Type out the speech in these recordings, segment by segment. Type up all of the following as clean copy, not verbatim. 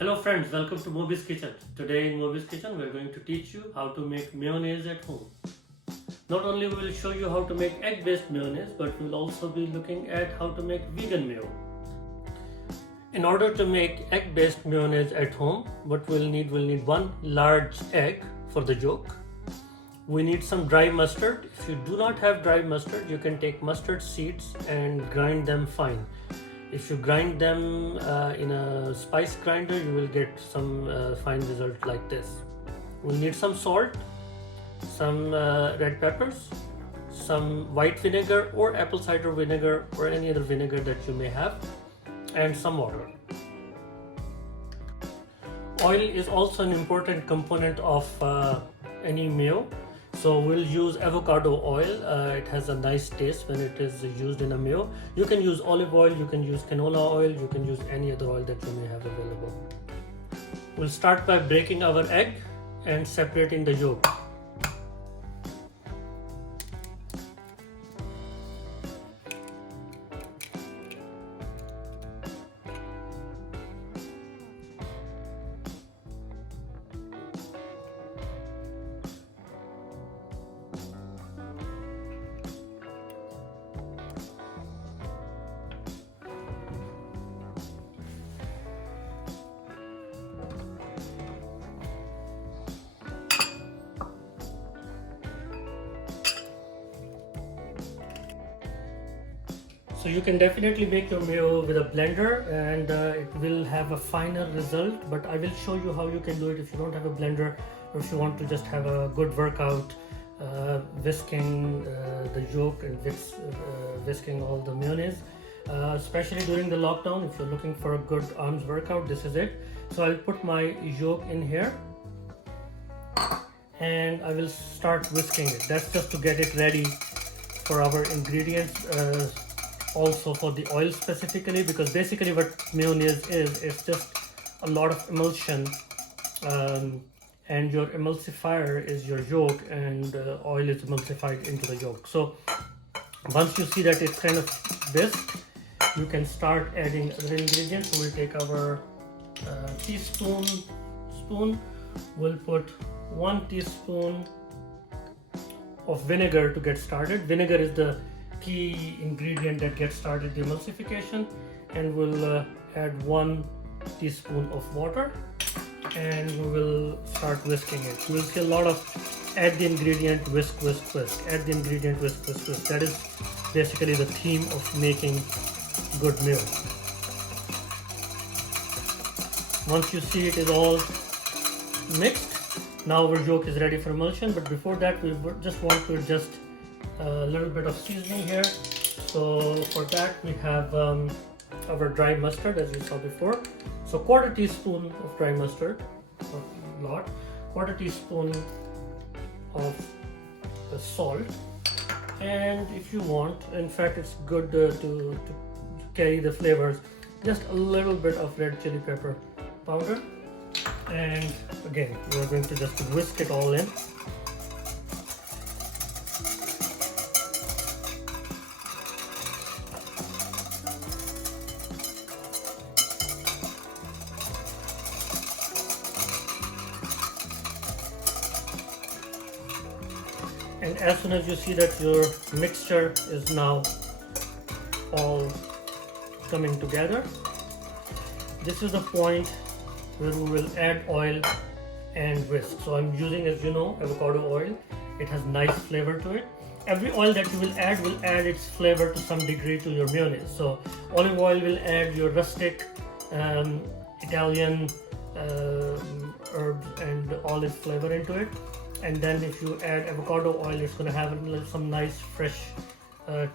Hello friends, welcome to Mobbi's Kitchen. Today in Mobbi's Kitchen we are going to teach you how to make mayonnaise at home. Not only we will show you how to make egg-based mayonnaise, but we will also be looking at how to make vegan mayo. In order to make egg-based mayonnaise at home, what we'll need one large egg for the yolk. We need some dry mustard. If you do not have dry mustard, you can take mustard seeds and grind them fine. If you grind them in a spice grinder, you will get some fine result like this. We'll need some salt, some red peppers, some white vinegar or apple cider vinegar or any other vinegar that you may have, and some water. Oil is also an important component of any mayo. So we'll use avocado oil. It has a nice taste when it is used in a mayo. You can use olive oil, you can use canola oil, you can use any other oil that you may have available. We'll start by breaking our egg and separating the yolk. So you can definitely make your mayo with a blender and it will have a finer result, but I will show you how you can do it if you don't have a blender or if you want to just have a good workout whisking the yolk and whisking all the mayonnaise. Especially during the lockdown, if you're looking for a good arms workout, this is it. So I'll put my yolk in here and I will start whisking it. That's just to get it ready for our ingredients. Also for the oil specifically, because basically what mayonnaise is, it's just a lot of emulsion and your emulsifier is your yolk, and oil is emulsified into the yolk. So once you see that it's kind of whisked, you can start adding other ingredients. So we'll take our teaspoon. We'll put 1 teaspoon of vinegar to get started. Vinegar is the key ingredient that gets started the emulsification, and we'll add 1 teaspoon of water and we will start whisking it. We'll see a lot of add the ingredient, whisk, add the ingredient, whisk. That is basically the theme of making good mayo. Once you see it is all mixed, now our yolk is ready for emulsion, but before that we just want to adjust a little bit of seasoning here. So for that we have our dry mustard, as you saw before. So 1/4 teaspoon of dry mustard, a lot, 1/4 teaspoon of salt, and if you want, in fact it's good to carry the flavors, just a little bit of red chili pepper powder, and again we're going to just whisk it all in. And as soon as you see that your mixture is now all coming together, this is the point where we will add oil and whisk. So I'm using, as you know, avocado oil. It has nice flavor to it. Every oil that you will add its flavor to some degree to your mayonnaise. So olive oil will add your rustic Italian herbs and olive flavor into it. And then if you add avocado oil, it's going to have some nice fresh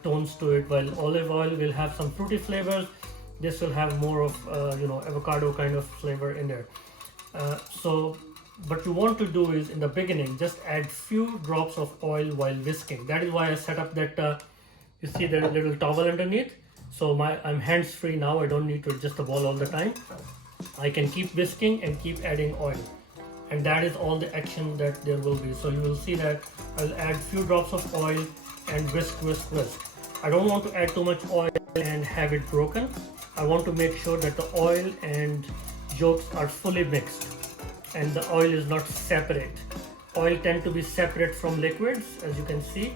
tones to it, while olive oil will have some fruity flavors. This will have more of avocado kind of flavor in there. So what you want to do is, in the beginning, just add few drops of oil while whisking. That is why I set up that you see there a little towel underneath. So I'm hands free now. I don't need to adjust the ball all the time. I can keep whisking and keep adding oil. And that is all the action that there will be. So you will see that I'll add few drops of oil and whisk. I don't want to add too much oil and have it broken. I want to make sure that the oil and yolks are fully mixed and the oil is not separate. Oil tend to be separate from liquids, as you can see,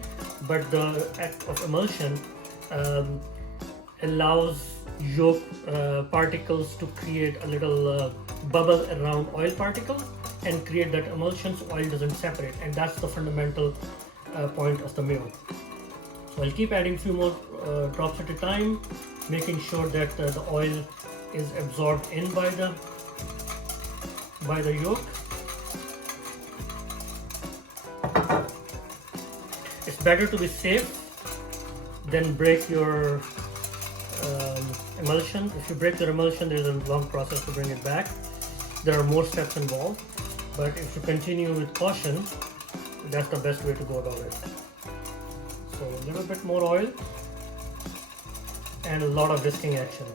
but the act of emulsion allows yolk particles to create a little bubble around oil particles and create that emulsion so oil doesn't separate, and that's the fundamental point of the mayo. So I'll keep adding few more drops at a time, making sure that the oil is absorbed in by the yolk. It's better to be safe than break your emulsion. If you break your emulsion, there's a long process to bring it back. There are more steps involved, but if you continue with caution, that's the best way to go about it. So a little bit more oil and a lot of whisking action.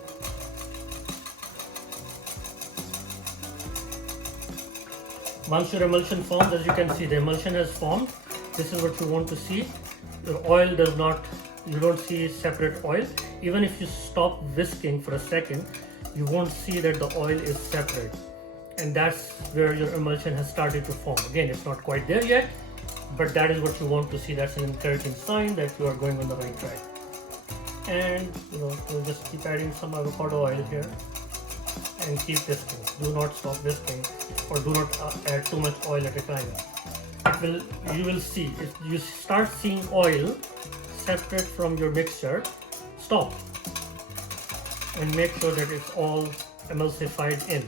Once your emulsion forms, as you can see, the emulsion has formed. This is what you want to see. Your oil does not, you don't see separate oil. Even if you stop whisking for a second, you won't see that the oil is separate. And that's where your emulsion has started to form. Again, it's not quite there yet, but that is what you want to see. That's an encouraging sign that you are going on the right track. And we'll just keep adding some avocado oil here and keep whisking. Do not stop whisking, or do not add too much oil at a time. You will see, if you start seeing oil separate from your mixture, stop and make sure that it's all emulsified in.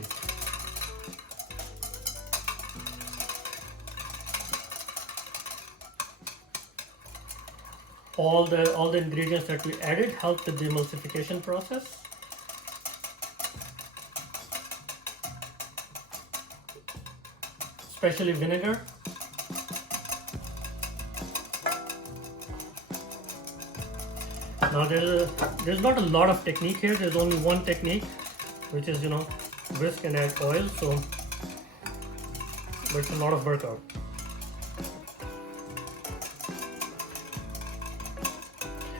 All the ingredients that we added help with the emulsification process. Especially vinegar. Now there's not a lot of technique here. There's only one technique, which is whisk and add oil. But it's a lot of workout.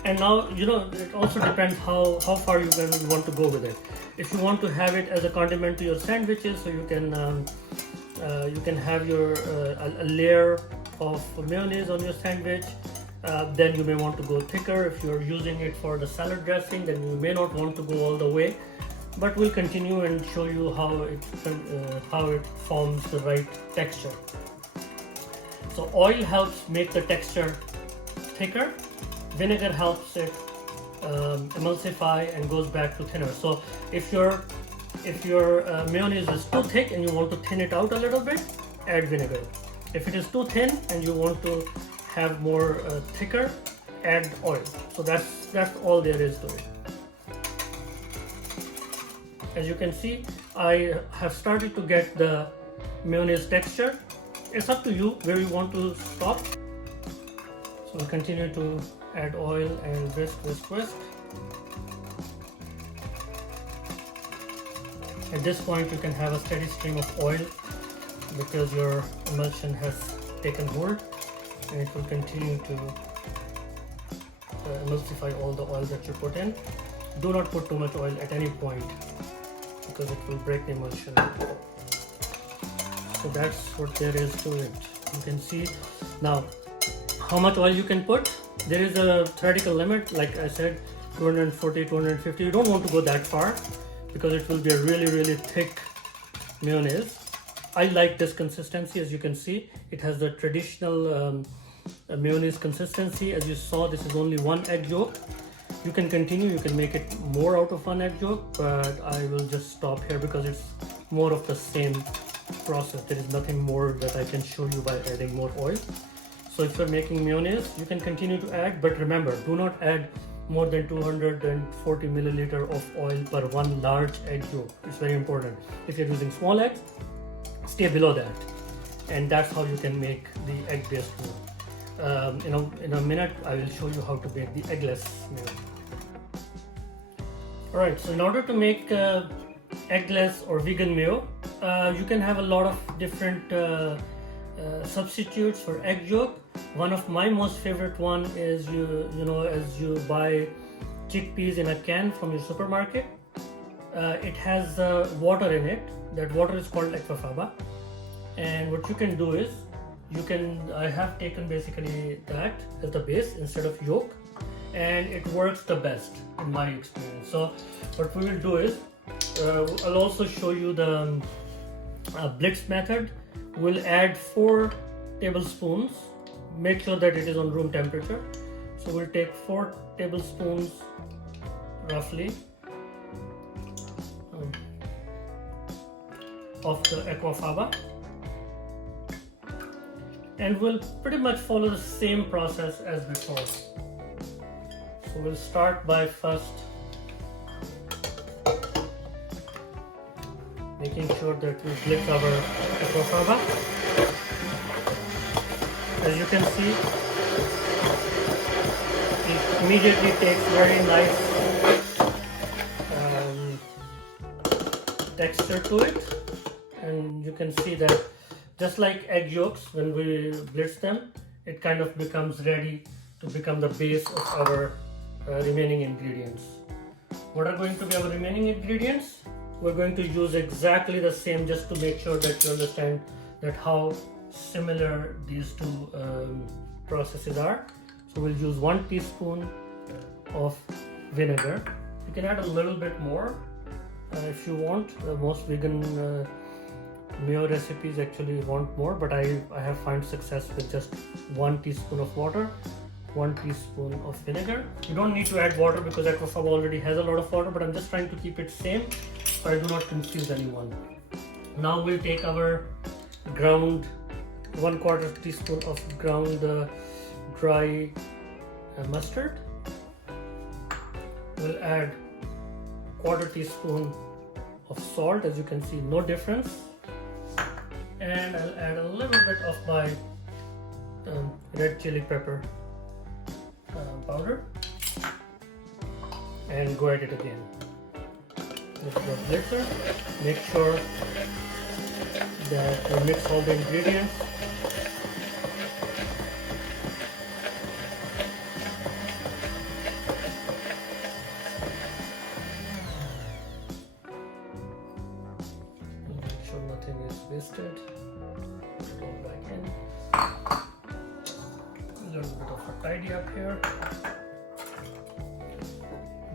And now it also depends how far you want to go with it. If you want to have it as a condiment to your sandwiches, so you can have your a layer of mayonnaise on your sandwich. Then you may want to go thicker. If you're using it for the salad dressing, then you may not want to go all the way. But we'll continue and show you how it forms the right texture. So oil helps make the texture thicker. Vinegar helps it emulsify and goes back to thinner. So if your mayonnaise is too thick and you want to thin it out a little bit, add vinegar. If it is too thin and you want to have more thicker, add oil. So that's all there is to it. As you can see, I have started to get the mayonnaise texture. It's up to you where you want to stop. So we'll continue to add oil and whisk. At this point you can have a steady stream of oil because your emulsion has taken hold, and it will continue to emulsify all the oil that you put in. Do not put too much oil at any point because it will break the emulsion. So that's what there is to it. You can see now how much oil you can put. There is a theoretical limit, like I said, 240, 250. You don't want to go that far because it will be a really thick mayonnaise. I like this consistency. As you can see, it has the traditional mayonnaise consistency. As you saw, this is only one egg yolk. You can continue, you can make it more out of one egg yolk, but I will just stop here because it's more of the same process. There is nothing more that I can show you by adding more oil. So if you're making mayonnaise, you can continue to add, but remember, do not add more than 240 milliliter of oil per one large egg yolk. It's very important. If you're using small eggs, stay below that, and that's how you can make the egg-based mayo. In a minute, I will show you how to make the eggless mayo. Alright, so in order to make eggless or vegan mayo, you can have a lot of different substitutes for egg yolk. One of my most favorite one is as you buy chickpeas in a can from your supermarket. it has water in it. That water is called aquafaba. And what you can do is, I have taken basically that as the base instead of yolk, and it works the best in my experience. So what we will do is, I'll also show you the blitz method. We'll add 4 tablespoons. Make sure that it is on room temperature. So we'll take 4 tablespoons roughly of the aquafaba, and we'll pretty much follow the same process as before. So we'll start by first making sure that we blitz our aquafaba. As you can see, it immediately takes very nice texture to it, and you can see that just like egg yolks, when we blitz them, it kind of becomes ready to become the base of our remaining ingredients. What are going to be our remaining ingredients? We're going to use exactly the same, just to make sure that you understand that how similar these two processes are. So we'll use 1 teaspoon of vinegar. You can add a little bit more if you want. Most vegan mayo recipes actually want more, but I have found success with just 1 teaspoon of water, 1 teaspoon of vinegar. You don't need to add water because aquafaba already has a lot of water, but I'm just trying to keep it same so I do not confuse anyone. Now we'll take our ground 1/4 teaspoon of ground dry mustard. We'll add 1/4 teaspoon of salt. As you can see, no difference. And I'll add a little bit of my red chili pepper powder, and go at it again with the blitzer. Make sure that you mix all the ingredients. Make sure nothing is wasted. Go back in. A little bit of a tidy up here.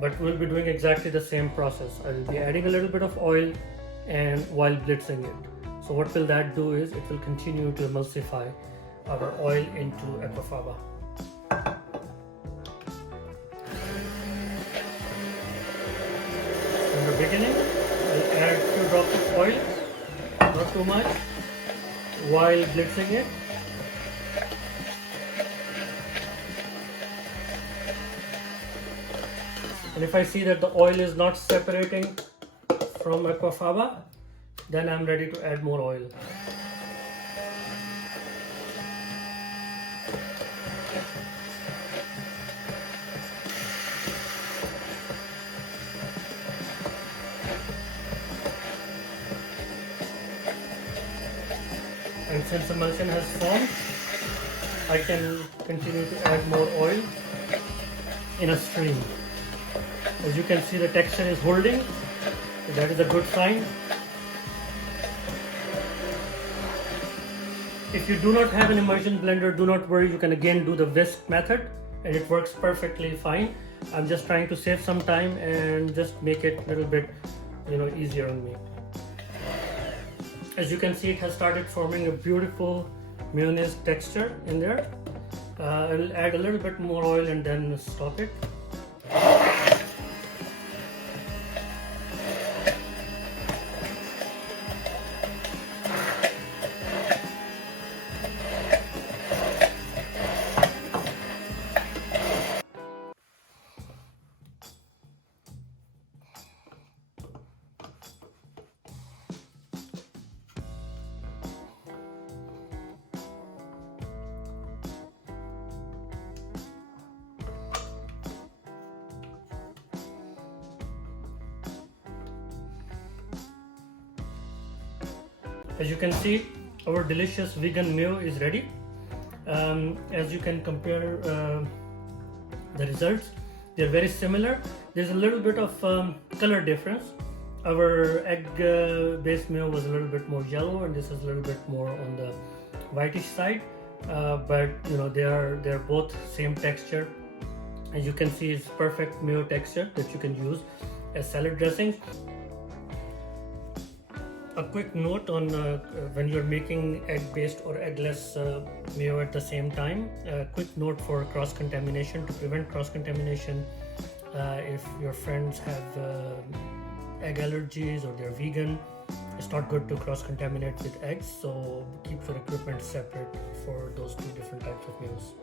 But we'll be doing exactly the same process. I will be adding a little bit of oil and while blitzing it. So what will that do is, it will continue to emulsify our oil into aquafaba. In the beginning, I'll add a few drops of oil, not too much, while blitzing it. And if I see that the oil is not separating from aquafaba, then I'm ready to add more oil. And since emulsion has formed, I can continue to add more oil in a stream. As you can see, the texture is holding, so that is a good sign. If you do not have an immersion blender, do not worry, you can again do the whisk method and it works perfectly fine. I'm just trying to save some time and just make it a little bit, easier on me. As you can see, it has started forming a beautiful mayonnaise texture in there. I'll add a little bit more oil and then stop it. As you can see, our delicious vegan mayo is ready. As you can compare the results, they're very similar. There's a little bit of color difference, Our egg based mayo was a little bit more yellow, and this is a little bit more on the whitish side. But you know, they're both same texture. As you can see, it's perfect mayo texture that you can use as salad dressings. A quick note on when you're making egg-based or eggless mayo at the same time. Quick note for cross-contamination, to prevent cross-contamination. If your friends have egg allergies or they're vegan, it's not good to cross-contaminate with eggs, so keep your equipment separate for those two different types of meals.